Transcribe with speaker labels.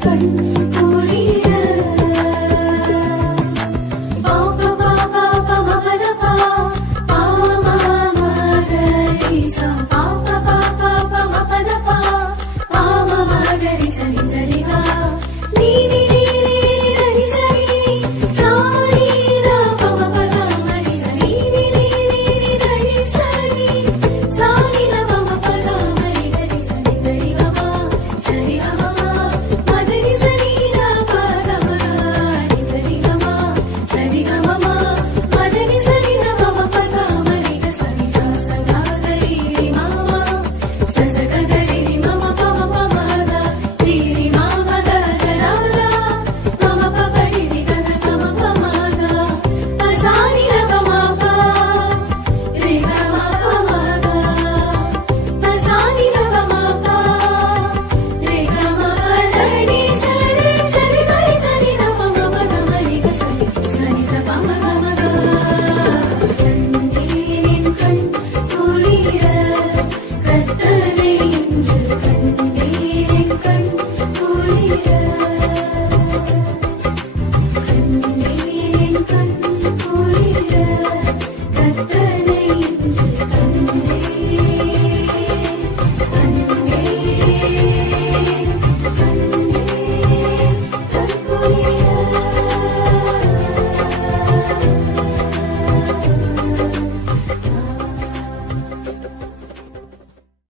Speaker 1: think